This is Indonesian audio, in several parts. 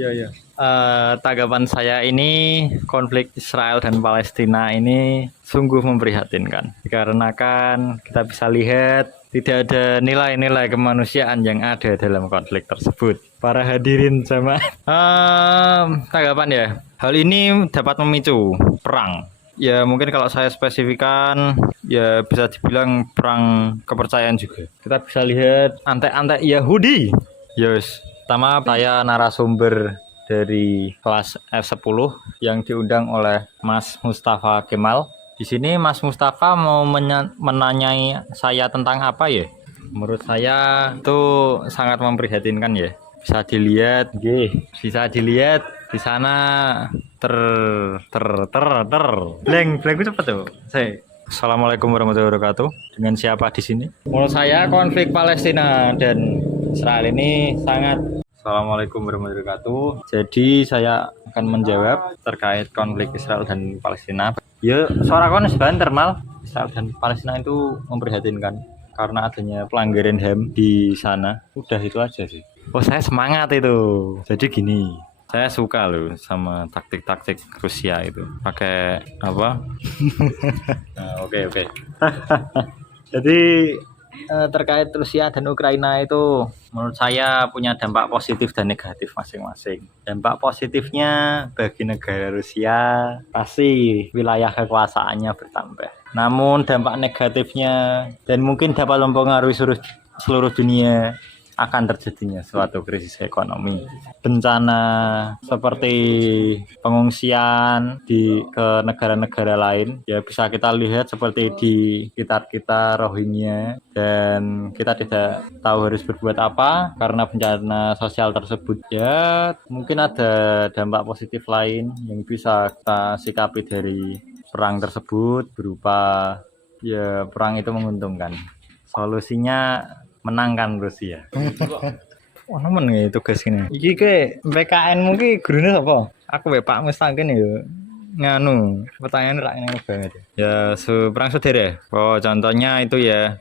Iya, iya. Tanggapan saya ini konflik Israel dan Palestina ini sungguh memprihatinkan dikarenakan kita bisa lihat tidak ada nilai-nilai kemanusiaan yang ada dalam konflik tersebut. Para hadirin sama tanggapan ya, hal ini dapat memicu perang. Ya mungkin kalau saya spesifikan ya bisa dibilang perang kepercayaan juga. Kita bisa lihat antek-antek Yahudi. Yes, pertama saya narasumber dari kelas F10 yang diundang oleh Mas Mustafa Kemal. Di sini Mas Mustafa mau menanyai saya tentang apa ya? Menurut saya itu sangat memprihatinkan ya. Bisa dilihat di sana ter blank cepet tuh. Assalamualaikum warahmatullahi wabarakatuh. Dengan siapa di sini? Menurut saya konflik Palestina dan Israel ini sangat. Assalamualaikum warahmatullahi wabarakatuh. Jadi saya akan menjawab terkait konflik Israel dan Palestina. Ya, suara kon sebentar mal. Israel dan Palestina itu memprihatinkan karena adanya pelanggaran HAM di sana. Udah itu aja sih. Oh, saya semangat itu. Jadi gini, saya suka loh sama taktik-taktik Rusia itu. Pakai apa? Oke. Jadi terkait Rusia dan Ukraina itu menurut saya punya dampak positif dan negatif masing-masing. Dampak positifnya bagi negara Rusia pasti wilayah kekuasaannya bertambah. Namun dampak negatifnya dan mungkin dapat mempengaruhi seluruh dunia akan terjadinya suatu krisis ekonomi, bencana seperti pengungsian ke negara-negara lain. Ya bisa kita lihat seperti di sekitar kita Rohingya, dan kita tidak tahu harus berbuat apa karena bencana sosial tersebut. Ya mungkin ada dampak positif lain yang bisa kita sikapi dari perang tersebut berupa ya perang itu menguntungkan. Solusinya menangkan Rusia. Wah, nemen ya tugas ini. Iki ke PKN mungkin gurune apa? Aku Pak Mustangkin ya nganu pertanyaan rakyat banget. Ya, perang saudara. Oh, contohnya itu ya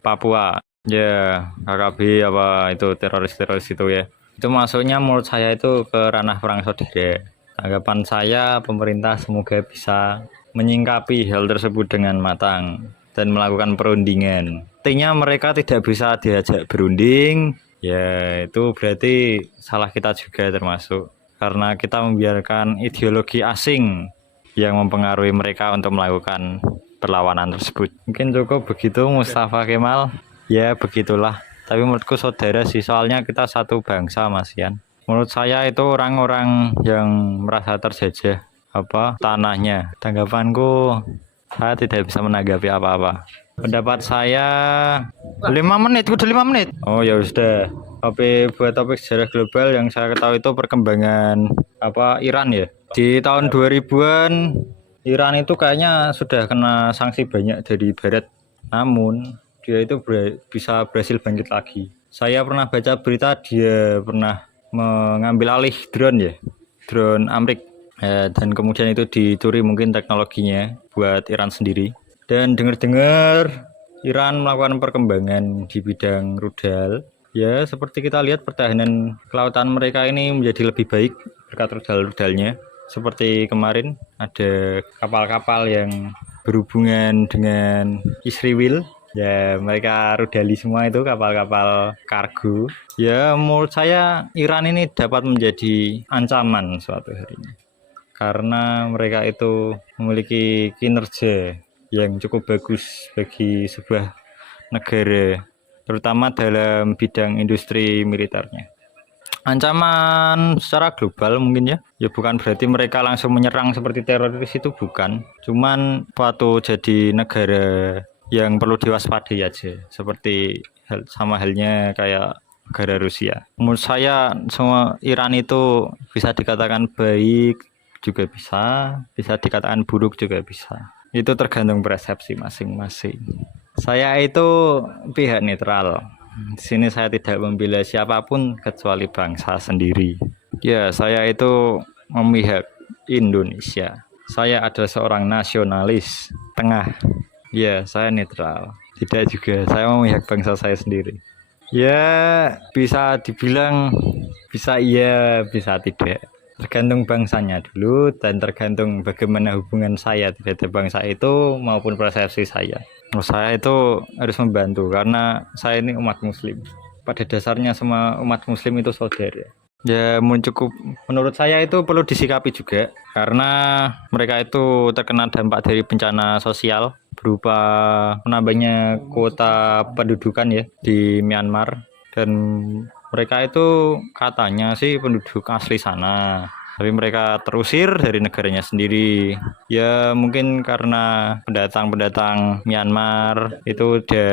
Papua. Ya, KKB apa itu teroris-teroris itu ya. Itu masuknya menurut saya itu ke ranah perang saudara. Tanggapan saya pemerintah semoga bisa menyingkapi hal tersebut dengan matang dan melakukan perundingan. Artinya mereka tidak bisa diajak berunding, ya itu berarti salah kita juga termasuk. Karena kita membiarkan ideologi asing yang mempengaruhi mereka untuk melakukan perlawanan tersebut. Mungkin cukup begitu Mustafa Kemal. Ya begitulah. Tapi menurutku saudara sih, soalnya kita satu bangsa Mas Yan. Menurut saya itu orang-orang yang merasa terjajah tanahnya. Tanggapanku, saya tidak bisa menanggapi apa-apa. Pendapat saya 5 menit, udah 5 menit. Oh ya sudah. Tapi buat topik sejarah global yang saya ketahui itu perkembangan Iran ya. Di tahun 2000-an Iran itu kayaknya sudah kena sanksi banyak dari barat. Namun dia itu bisa berhasil bangkit lagi. Saya pernah baca berita dia pernah mengambil alih drone Amrik. Dan kemudian itu dicuri mungkin teknologinya buat Iran sendiri. Dan dengar-dengar Iran melakukan perkembangan di bidang rudal. Ya seperti kita lihat pertahanan kelautan mereka ini menjadi lebih baik berkat rudal-rudalnya. Seperti kemarin ada kapal-kapal yang berhubungan dengan Israel. Ya mereka rudali semua itu kapal-kapal kargo. Ya menurut saya Iran ini dapat menjadi ancaman suatu hari ini. Karena mereka itu memiliki kinerja yang cukup bagus bagi sebuah negara, terutama dalam bidang industri militernya. Ancaman secara global mungkin ya bukan berarti mereka langsung menyerang seperti teroris, itu bukan. Cuman waktu jadi negara yang perlu diwaspadai aja, seperti sama halnya kayak negara Rusia. Menurut saya semua Iran itu bisa dikatakan baik juga bisa dikatakan buruk juga bisa. Itu tergantung persepsi masing-masing. Saya itu pihak netral. Di sini saya tidak membela siapapun kecuali bangsa sendiri. Ya, saya itu memihak Indonesia. Saya adalah seorang nasionalis tengah. Ya, saya netral. Tidak juga, saya memihak bangsa saya sendiri. Ya, bisa dibilang Bisa iya, bisa tidak. Tergantung bangsanya dulu dan tergantung bagaimana hubungan saya terhadap bangsa itu maupun persepsi saya. Saya itu harus membantu karena saya ini umat muslim. Pada dasarnya semua umat muslim itu saudara. Ya, cukup menurut saya itu perlu disikapi juga karena mereka itu terkena dampak dari bencana sosial berupa menambahnya kuota pendudukan ya di Myanmar dan mereka itu katanya sih penduduk asli sana. Tapi mereka terusir dari negaranya sendiri. Ya mungkin karena pendatang-pendatang Myanmar itu ada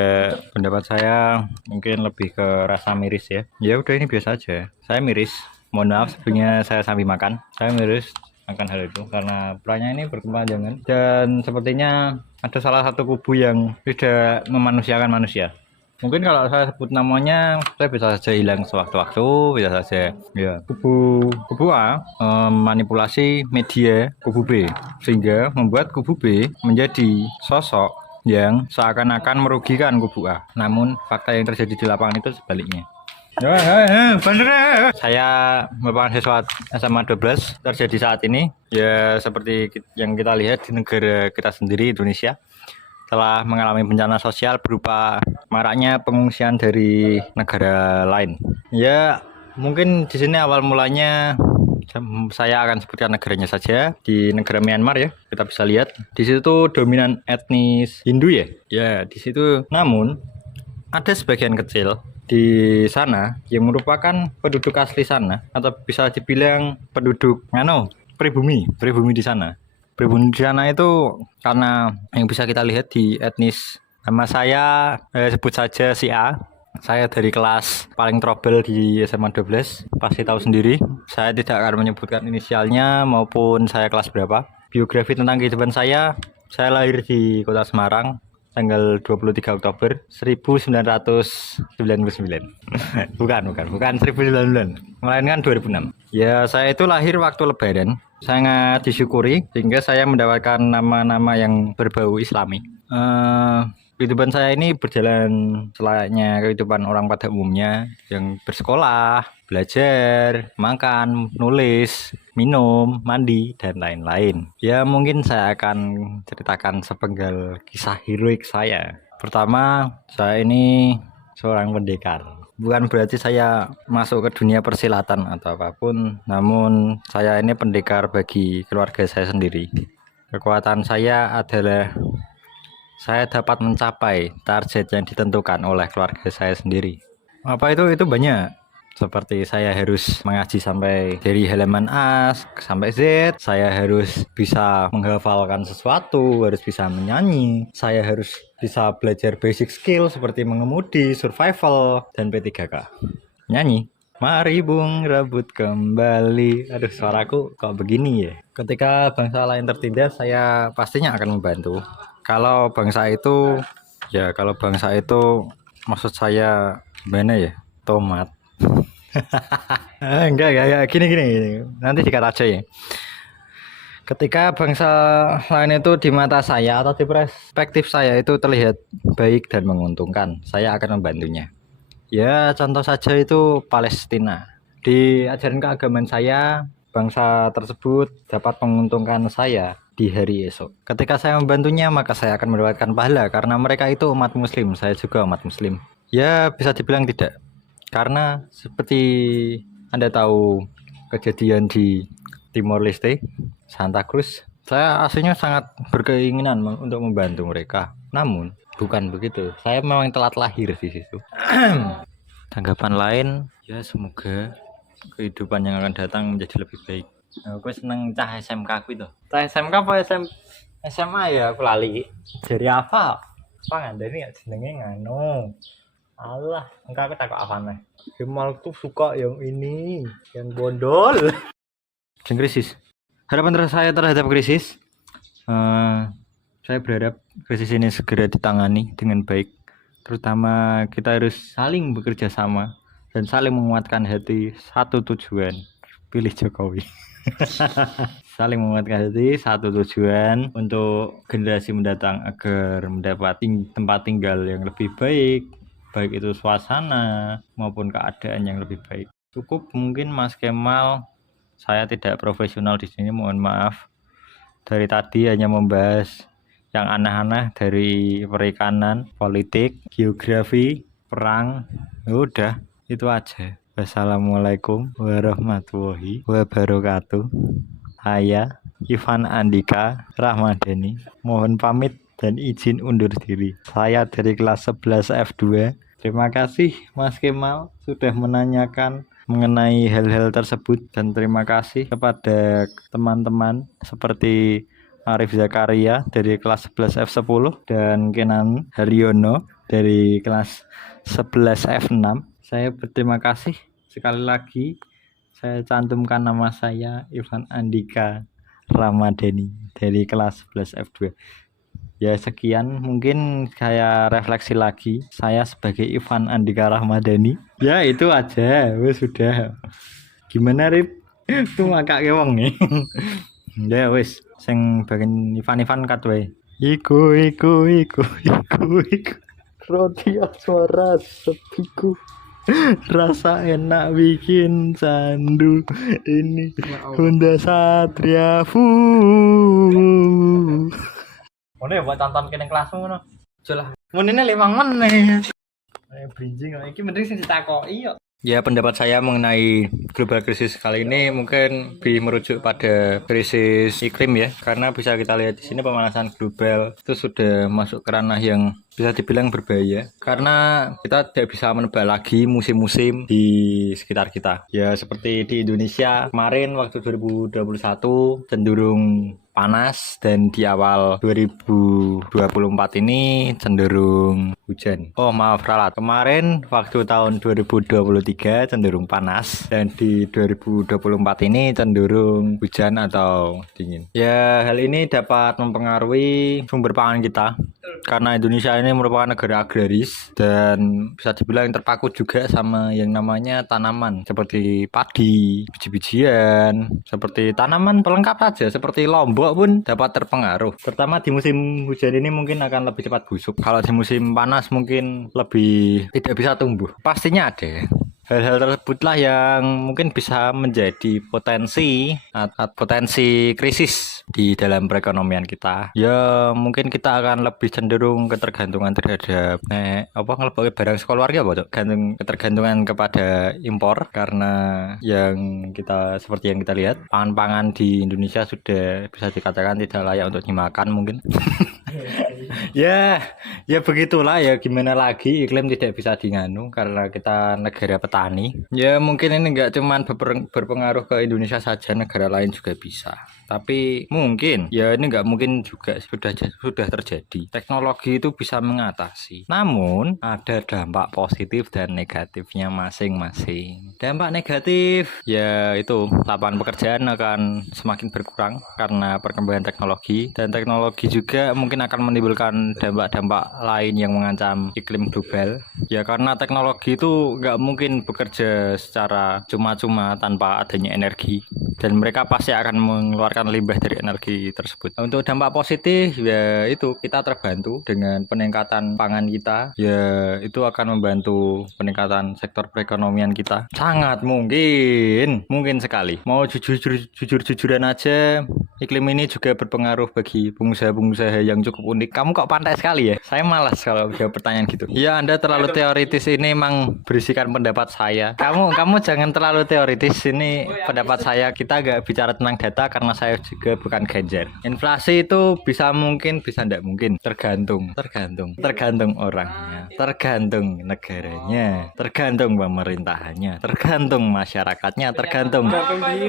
pendapat saya mungkin lebih ke rasa miris ya. Ya udah ini biasa aja. Saya miris. Mohon maaf sebelumnya saya sambil makan. Saya miris akan hal itu karena peranya ini berkepanjangan dan sepertinya ada salah satu kubu yang tidak memanusiakan manusia. Mungkin kalau saya sebut namanya, saya bisa saja hilang sewaktu-waktu, bisa saja ya kubu A manipulasi media kubu B sehingga membuat kubu B menjadi sosok yang seakan-akan merugikan kubu A. Namun fakta yang terjadi di lapangan itu sebaliknya. Bener. Saya merupakan siswa SMA 12 terjadi saat ini ya seperti yang kita lihat di negara kita sendiri Indonesia telah mengalami bencana sosial berupa maraknya pengungsian dari negara lain. Ya, mungkin di sini awal mulanya saya akan sebutkan negaranya saja di negara Myanmar ya. Kita bisa lihat di situ dominan etnis Hindu ya. Ya, di situ. Namun ada sebagian kecil di sana yang merupakan penduduk asli sana atau bisa dibilang penduduk pribumi di sana. Pribumi di sana itu karena yang bisa kita lihat di etnis nama saya sebut saja si A. Saya dari kelas paling trouble di SMA 12, pasti tahu sendiri. Saya tidak akan menyebutkan inisialnya maupun saya kelas berapa. Biografi tentang kehidupan saya lahir di Kota Semarang tanggal 23 Oktober 1999. bukan 1999, melainkan 2006. Ya, saya itu lahir waktu Lebaran. Sangat disyukuri sehingga saya mendapatkan nama-nama yang berbau Islami. Kehidupan saya ini berjalan selayaknya kehidupan orang pada umumnya yang bersekolah, belajar, makan, nulis, minum, mandi, dan lain-lain. Ya mungkin saya akan ceritakan sepenggal kisah heroik saya. Pertama, saya ini seorang pendekar. Bukan berarti saya masuk ke dunia persilatan atau apapun, namun saya ini pendekar bagi keluarga saya sendiri. Kekuatan saya adalah saya dapat mencapai target yang ditentukan oleh keluarga saya sendiri. Apa itu? Itu banyak. Seperti saya harus mengaji sampai dari halaman A sampai Z, saya harus bisa menghafalkan sesuatu, harus bisa menyanyi, saya harus bisa belajar basic skill seperti mengemudi, survival, dan P3K. Nyanyi. Mari bung rebut kembali. Aduh, suaraku kok begini ya. Ketika bangsa lain tertindas, saya pastinya akan membantu. Kalau bangsa itu maksud saya gimana ya? Tomat. Enggak gini. Nanti dikat aja ya. Ketika bangsa lain itu di mata saya atau di perspektif saya itu terlihat baik dan menguntungkan, saya akan membantunya. Ya, contoh saja itu Palestina. Di ajaran keagamaan saya, bangsa tersebut dapat menguntungkan saya di hari esok. Ketika saya membantunya, maka saya akan mendapatkan pahala karena mereka itu umat muslim, saya juga umat muslim. Ya, bisa dibilang tidak. Karena seperti Anda tahu kejadian di Timor Leste, Santa Cruz, saya aslinya sangat berkeinginan untuk membantu mereka. Namun, bukan begitu. Saya memang telat lahir di situ. Tanggapan lain, ya semoga kehidupan yang akan datang menjadi lebih baik. Aku seneng cah SMK aku itu. Cah SMK apa SMA ya aku lali. Dari apa? Apa ngandani ya jenenge ngano. Allah, engkau aku takut apa nih? Kemal tuh suka yang ini, yang bondol. Yang krisis. Harapan saya terhadap krisis, saya berharap krisis ini segera ditangani dengan baik. Terutama kita harus saling bekerja sama dan saling menguatkan hati satu tujuan, pilih Jokowi. Saling menguatkan hati satu tujuan untuk generasi mendatang agar mendapat tempat tinggal yang lebih baik, baik itu suasana maupun keadaan yang lebih baik. Cukup mungkin Mas Kemal, saya tidak profesional di sini, mohon maaf. Dari tadi hanya membahas yang aneh-aneh dari perikanan, politik, geografi, perang. Ya udah, itu aja. Wassalamualaikum warahmatullahi wabarakatuh. Saya Ivan Andika Rahmadani. Mohon pamit dan izin undur diri. Saya dari kelas 11 F2. Terima kasih Mas Kemal sudah menanyakan mengenai hal-hal tersebut dan terima kasih kepada teman-teman seperti Arif Zakaria dari kelas 11 F10 dan Kenan Haryono dari kelas 11 F6. Saya berterima kasih sekali lagi. Saya cantumkan nama saya Ivan Andika Ramadhani dari kelas 11 F2. Ya sekian mungkin saya refleksi lagi saya sebagai Ivan Andika Rahmadani. Ya itu aja, wes sudah. Gimana Rip? Itu makak wong nih. Ya wes, sing bagian Ivan kat wae. Iku. Roti asmara sepiku. Rasa enak bikin candu ini Honda Satria Ngono ya buat tonton kene kelasmu ngono. Aja lah. Munine 5 menit. Brinjing iki mending sing ditakoki yo. Ya pendapat saya mengenai global krisis kali ini mungkin lebih merujuk pada krisis iklim ya, karena bisa kita lihat di sini pemanasan global itu sudah masuk ke ranah yang bisa dibilang berbahaya karena kita tidak bisa menebak lagi musim-musim di sekitar kita. Ya seperti di Indonesia kemarin waktu 2021 cenderung panas dan di awal 2024 ini cenderung hujan. Oh maaf ralat. Kemarin waktu tahun 2023 cenderung panas dan di 2024 ini cenderung hujan atau dingin. Ya hal ini dapat mempengaruhi sumber pangan kita karena Indonesia ini merupakan negara agraris dan bisa dibilang terpaku juga sama yang namanya tanaman seperti padi, biji-bijian, seperti tanaman pelengkap saja seperti lombok pun dapat terpengaruh. Terutama di musim hujan ini mungkin akan lebih cepat busuk. Kalau di musim panas mungkin lebih tidak bisa tumbuh. Pastinya ada. Hal-hal tersebutlah yang mungkin bisa menjadi potensi krisis di dalam perekonomian kita. Ya mungkin kita akan lebih cenderung ketergantungan terhadap ngelebok barang sekeluarga ketergantungan kepada impor karena yang kita seperti yang kita lihat pangan-pangan di Indonesia sudah bisa dikatakan tidak layak untuk dimakan mungkin. Ya begitulah ya gimana lagi iklim tidak bisa diganu karena kita negara petani. Ya mungkin ini nggak cuman berpengaruh ke Indonesia saja, negara lain juga bisa. Tapi mungkin ya ini nggak mungkin juga sudah terjadi. Teknologi itu bisa mengatasi. Namun ada dampak positif dan negatifnya masing-masing. Dampak negatif ya itu lapangan pekerjaan akan semakin berkurang karena perkembangan teknologi dan teknologi juga mungkin akan menimbulkan dampak-dampak lain yang mengancam iklim global. Ya karena teknologi itu nggak mungkin bekerja secara cuma-cuma tanpa adanya energi dan mereka pasti akan mengeluarkan limbah dari energi tersebut. Untuk dampak positif ya itu kita terbantu dengan peningkatan pangan kita. Ya itu akan membantu peningkatan sektor perekonomian kita. Sangat mungkin sekali. Mau jujur-jujuran aja, iklim ini juga berpengaruh bagi pengusaha-pengusaha yang cukup unik. Kamu kok pantai sekali ya? Saya malas kalau jawab pertanyaan gitu. Ya Anda terlalu teoritis, ini emang berisikan pendapat saya. Kamu jangan terlalu teoritis, ini pendapat saya. Kita agak bicara tentang data karena saya juga bukan Ganjar. Inflasi itu bisa mungkin, bisa tidak mungkin. Tergantung orangnya, tergantung negaranya, tergantung pemerintahannya, tergantung masyarakatnya, tergantung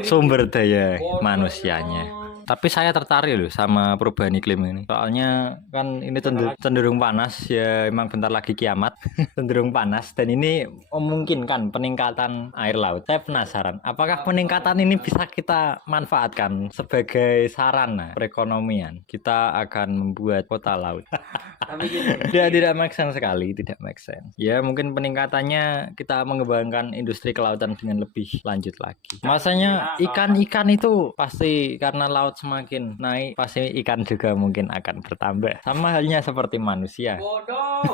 sumber daya manusianya. Tapi saya tertarik loh sama perubahan iklim ini. Soalnya kan ini cenderung panas ya, emang bentar lagi kiamat. Cenderung panas dan ini memungkinkan peningkatan air laut. Saya penasaran, apakah peningkatan ini bisa kita manfaatkan sebagai sarana perekonomian? Kita akan membuat kota laut. Tidak make sense sekali, tidak make sense. Ya mungkin peningkatannya kita mengembangkan industri kelautan dengan lebih lanjut lagi. Masanya ikan-ikan itu pasti karena laut semakin naik, pasti ikan juga mungkin akan bertambah. Sama halnya seperti manusia. Bodoh.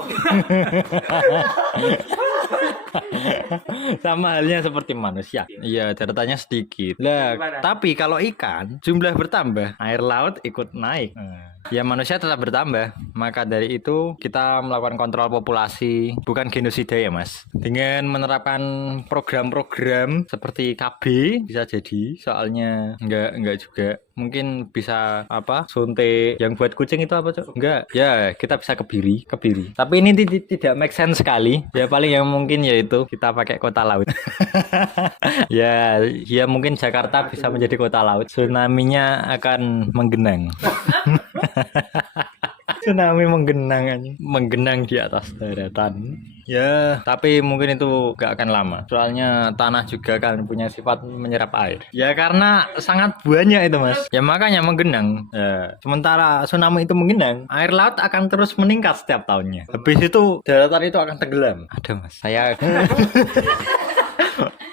Sama halnya seperti manusia. Iya, daratannya sedikit. Lah, tapi kalau ikan jumlah bertambah, air laut ikut naik. Ya manusia tetap bertambah. Maka dari itu kita melakukan kontrol populasi, bukan genosida ya Mas. Dengan menerapkan program-program seperti KB bisa jadi. Soalnya enggak juga. Mungkin bisa apa? Suntik yang buat kucing itu apa, Cok? Enggak. Ya, kita bisa kebiri. Tapi ini tidak make sense sekali. Ya paling yang mungkin yaitu kita pakai kota laut. Ya, ya mungkin Jakarta bisa menjadi kota laut. Tsunami-nya akan menggenang. Tsunami menggenang di atas daratan. Ya, tapi mungkin itu gak akan lama. Soalnya tanah juga kan punya sifat menyerap air. Ya karena sangat banyak itu Mas. Ya makanya menggenang. Ya, sementara tsunami itu menggenang, air laut akan terus meningkat setiap tahunnya. Habis itu daratan itu akan tenggelam. Ada Mas, saya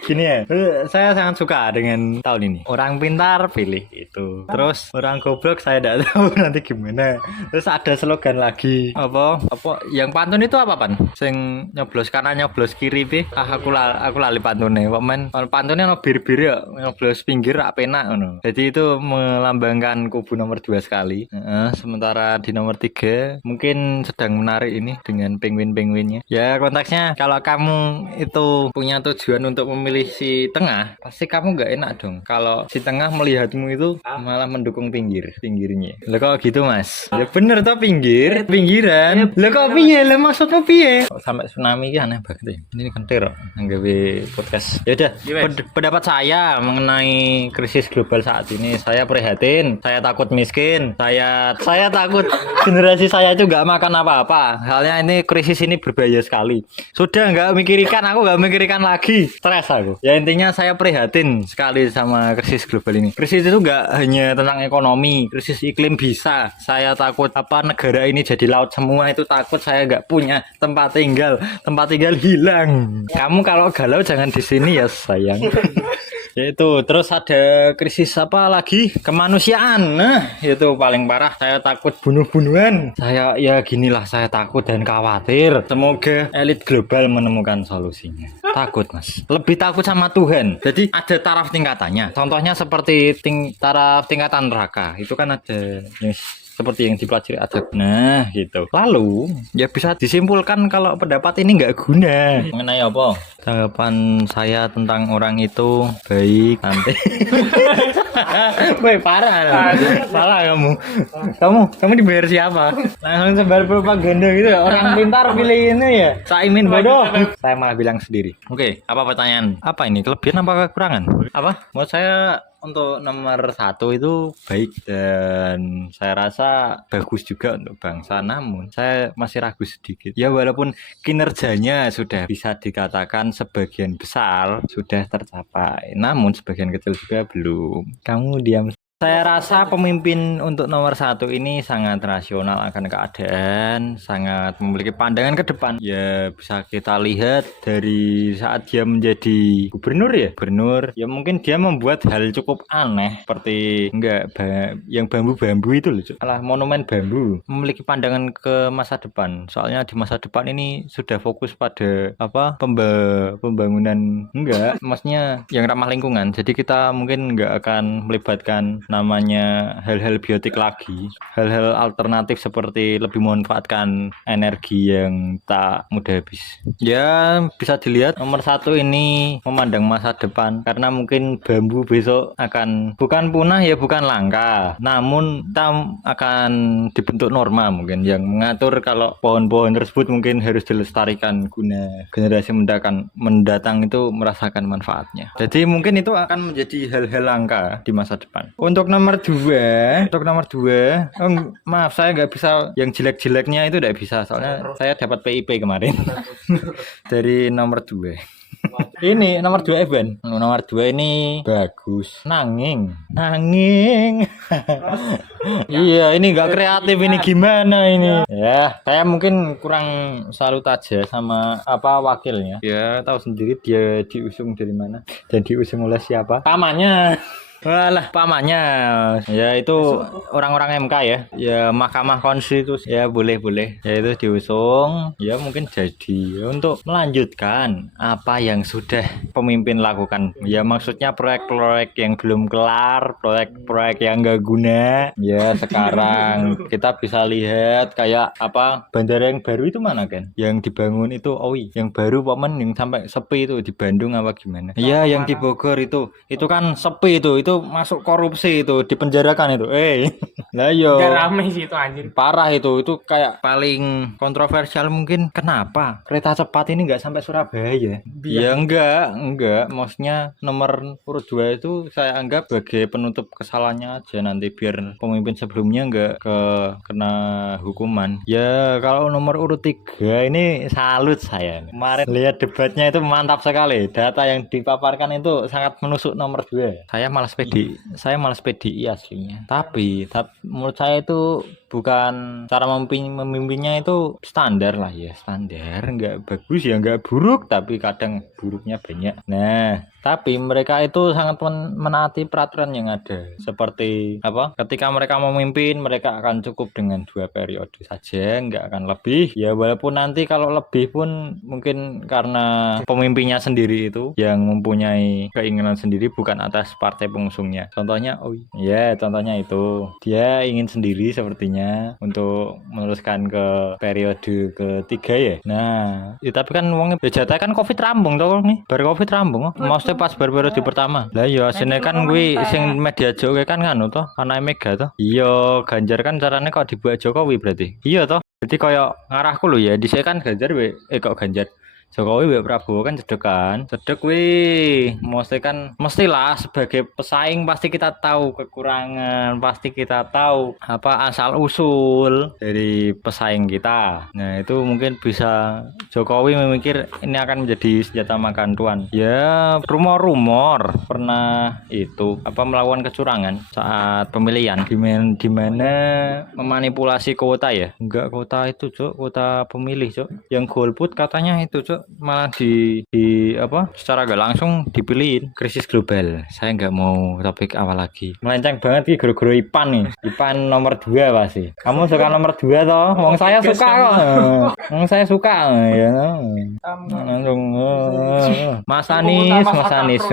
gini ya, saya sangat suka dengan tahun ini. Orang pintar pilih itu. Terus orang goblok saya tidak tahu nanti gimana. Terus ada slogan lagi. Apa yang pantun itu apa Pan? Sing nyoblos kanan nyoblos kiri pi. Aku lali pantune. Paman pantunnya no bir-bir ya, nyoblos pinggir rak penak ngono. Jadi itu melambangkan kubu nomor 2 sekali. Sementara di nomor 3 mungkin sedang menarik ini dengan penguin-penguinnya. Ya konteksnya kalau kamu itu punya tujuan untuk memilih si tengah, pasti kamu nggak enak dong kalau si tengah melihatmu itu malah mendukung pinggirnya. Lah kok gitu Mas? Ya bener toh pinggiran. Lah kok piye? Lah maksudmu piye? Sampai tsunami kan aneh banget ya. Ini kentir nggawe podcast. Ya udah, pendapat saya mengenai krisis global saat ini, saya prihatin, saya takut miskin, saya takut generasi saya itu nggak makan apa-apa. Halnya ini krisis ini berbahaya sekali. Sudah nggak mikirkan, aku nggak mikirkan lagi, stres aku. Ya intinya saya prihatin sekali sama krisis global ini. Krisis itu nggak hanya tentang ekonomi, krisis iklim bisa. Saya takut negara ini jadi laut semua, itu takut saya nggak punya tempat tinggal hilang. Kamu kalau galau jangan di sini ya sayang. Yaitu terus ada krisis apa lagi kemanusiaan. Nah itu paling parah, saya takut bunuh-bunuhan. Saya ya ginilah, saya takut dan khawatir. Semoga elit global menemukan solusinya. Takut Mas, lebih takut sama Tuhan. Jadi ada taraf tingkatannya, contohnya seperti taraf tingkatan neraka. Itu kan ada seperti yang dipelajari adab. Nah gitu. Lalu ya bisa disimpulkan kalau pendapat ini nggak guna. Mengenai apa? Tanggapan saya tentang orang itu baik, nanti. Woi parah kamu dibayar siapa? Langsung sebar propaganda gitu. Orang pintar pilih ini ya. Caimin bodoh. Saya malah bilang sendiri. Oke, apa pertanyaan? Apa ini kelebihan apa kekurangan? Apa? Menurut saya untuk nomor 1 itu baik dan saya rasa bagus juga untuk bangsa, namun saya masih ragu sedikit. Ya walaupun kinerjanya sudah bisa dikatakan sebagian besar sudah tercapai, namun sebagian kecil juga belum. Kamu diam. Saya rasa pemimpin untuk nomor 1 ini sangat rasional akan keadaan, sangat memiliki pandangan ke depan. Ya bisa kita lihat dari saat dia menjadi gubernur ya mungkin dia membuat hal cukup aneh seperti yang bambu-bambu itu loh, alah monumen bambu. Memiliki pandangan ke masa depan. Soalnya di masa depan ini sudah fokus pada pembangunan maksudnya yang ramah lingkungan. Jadi kita mungkin nggak akan melibatkan namanya hal-hal biotik lagi, hal-hal alternatif seperti lebih memanfaatkan energi yang tak mudah habis. Ya bisa dilihat nomor 1 ini memandang masa depan, karena mungkin bambu besok akan bukan punah ya bukan langka, namun kita akan dibentuk norma mungkin yang mengatur kalau pohon-pohon tersebut mungkin harus dilestarikan guna generasi mendatang itu merasakan manfaatnya. Jadi mungkin itu akan menjadi hal-hal langka di masa depan. Untuk nomor 2, maaf saya nggak bisa yang jelek-jeleknya itu tidak bisa, soalnya saya dapat PIP kemarin dari nomor 2. Ini nomor 2 Evan. Nomor 2 ini bagus. Nanging. Iya, ini nggak kreatif ini, gimana ini? Ya, saya mungkin kurang salut aja sama wakilnya. Ya, tahu sendiri dia diusung dari mana dan diusung oleh siapa. Pamannya. Walah, pamannya ya itu orang-orang MK ya. Ya Mahkamah Konstitusi ya boleh-boleh. Ya itu diusung, ya mungkin jadi untuk melanjutkan apa yang sudah pemimpin lakukan. Ya maksudnya proyek-proyek yang belum kelar, proyek-proyek yang enggak guna. Ya sekarang kita bisa lihat kayak apa bandara yang baru itu mana kan? Yang dibangun itu yang baru paman yang sampai sepi itu di Bandung apa gimana? Iya, yang di Bogor itu kan sepi itu masuk korupsi itu dipenjarakan itu. Lah yo. Gak rame sih itu anjir. Parah itu kayak paling kontroversial mungkin. Kenapa kereta cepat ini nggak sampai Surabaya? Ya enggak. Maksudnya nomor urut 2 itu saya anggap sebagai penutup kesalahannya aja nanti biar pemimpin sebelumnya nggak kena hukuman. Ya kalau nomor urut 3 ini salut saya. Kemarin lihat debatnya itu mantap sekali. Data yang dipaparkan itu sangat menusuk nomor 2. Saya malas PDI aslinya. Tapi menurut saya itu bukan cara memimpinnya itu standar lah ya, standar, nggak bagus ya nggak buruk, tapi kadang buruknya banyak. Nah, tapi mereka itu sangat menaati peraturan yang ada. Seperti apa? Ketika mereka memimpin, mereka akan cukup dengan 2 periode saja, nggak akan lebih. Ya walaupun nanti kalau lebih pun mungkin karena pemimpinnya sendiri itu yang mempunyai keinginan sendiri bukan atas partai pengusungnya. Contohnya, contohnya itu dia ingin sendiri sepertinya untuk meneruskan ke periode ketiga ya. Nah, tapi kan wong jatah kan Covid rambung toh nih. Baru Covid rambung. Maksudnya pas periode pertama. Lah iya sini kan kuwi sing media Jokowi kan nganu toh, anake Mega toh. Iya, Ganjar kan caranya kok dibuat Jokowi berarti. Iya toh. Jadi koyo ngarahku lho ya, dhisik kan Ganjar kok Ganjar. Jokowi Mbak Prabowo kan cedek wih, mestilah sebagai pesaing pasti kita tahu kekurangan, pasti kita tahu apa asal usul dari pesaing kita. Nah itu mungkin bisa Jokowi memikir ini akan menjadi senjata makan tuan. Ya rumor pernah itu apa melakukan kecurangan saat pemilihan di mana memanipulasi kuota ya, enggak kuota itu cok, kuota pemilih cok, yang golput katanya itu cok malah di apa secara gak langsung dipilihin. Krisis global, saya nggak mau topik awal lagi, melenceng banget nih guru-guru IPAN nih. IPAN nomor 2 pasti kamu suka nomor 2 toh, wong saya suka kok. Saya suka ya langsung Mas Anies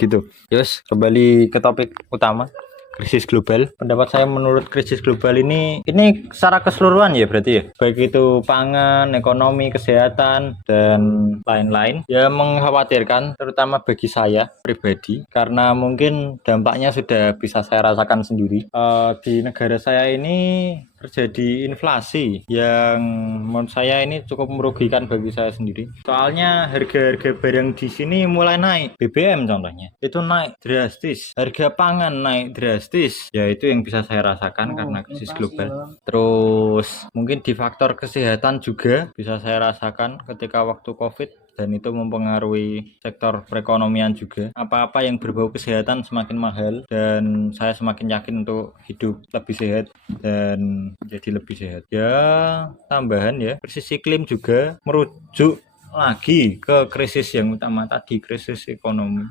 gitu. Terus kembali ke topik utama, krisis global. Pendapat saya menurut krisis global ini secara keseluruhan ya berarti ya, baik itu pangan, ekonomi, kesehatan dan lain-lain, ya mengkhawatirkan terutama bagi saya pribadi karena mungkin dampaknya sudah bisa saya rasakan sendiri. Di negara saya ini terjadi inflasi yang menurut saya ini cukup merugikan bagi saya sendiri. Soalnya harga-harga barang di sini mulai naik. BBM contohnya itu naik drastis, harga pangan naik drastis. Ya itu yang bisa saya rasakan karena krisis global. Terus mungkin di faktor kesehatan juga bisa saya rasakan ketika waktu Covid, dan itu mempengaruhi sektor perekonomian juga. Apa-apa yang berbau kesehatan semakin mahal dan saya semakin yakin untuk hidup lebih sehat dan menjadi lebih sehat. Ya tambahan ya, krisis iklim juga merujuk lagi ke krisis yang utama tadi, krisis ekonomi.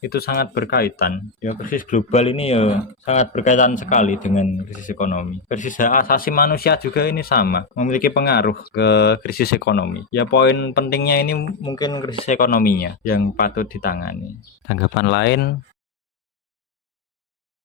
Itu sangat berkaitan. Ya krisis global ini ya sangat berkaitan sekali dengan krisis ekonomi. Krisis hak asasi manusia juga ini sama, memiliki pengaruh ke krisis ekonomi. Ya poin pentingnya ini mungkin krisis ekonominya yang patut ditangani. Tanggapan lain